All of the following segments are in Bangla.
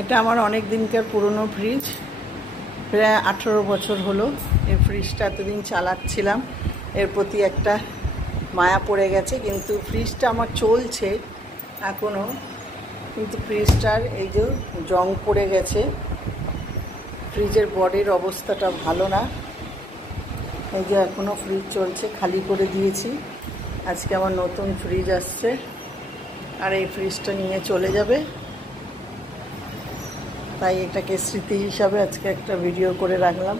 এটা আমার অনেক দিনকার পুরনো ফ্রিজ, প্রায় 18 বছর হলো এই ফ্রিজটা এতদিন চালাচ্ছিলাম। এর প্রতি একটা মায়া পড়ে গেছে, কিন্তু ফ্রিজটা আমার চলছে এখনও, কিন্তু ফ্রিজটার এই যে জং পড়ে গেছে, ফ্রিজের বডির অবস্থাটা ভালো না। এই যে এখনও ফ্রিজ চলছে, খালি করে দিয়েছি। আজকে আমার নতুন ফ্রিজ আসছে আর এই ফ্রিজটা নিয়ে চলে যাবে, তাই এটাকে স্মৃতি হিসাবে আজকে একটা ভিডিও করে রাখলাম।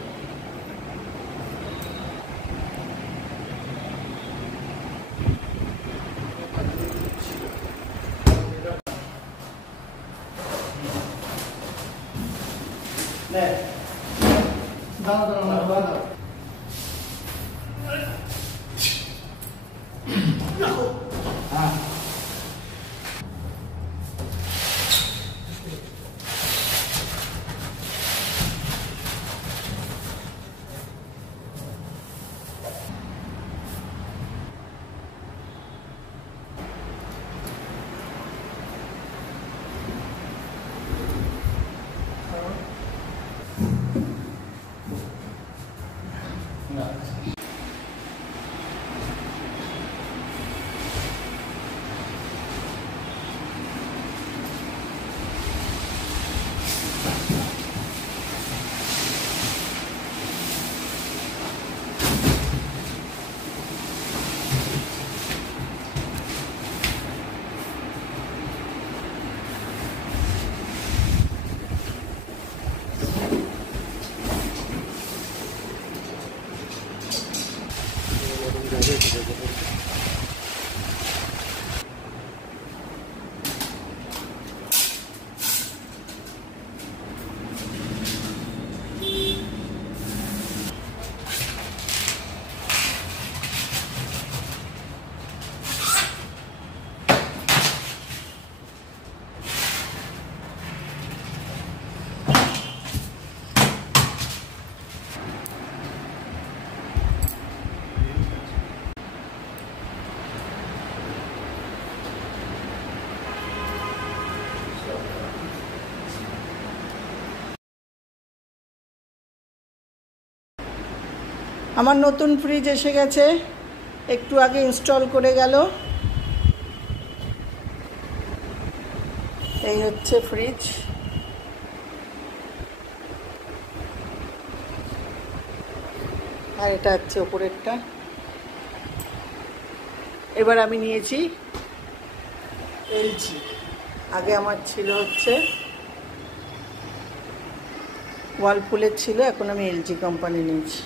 আমার নতুন ফ্রিজ এসে গেছে, একটু আগে ইনস্টল করে গেল। এই হচ্ছে ফ্রিজ। আর এটা হচ্ছে ওপরেরটা। এবার আমি নিয়েছি এলজি, আগে আমার ছিল হচ্ছে ওয়ালপুলের ছিল, এখন আমি এলজি কোম্পানি নিয়েছি।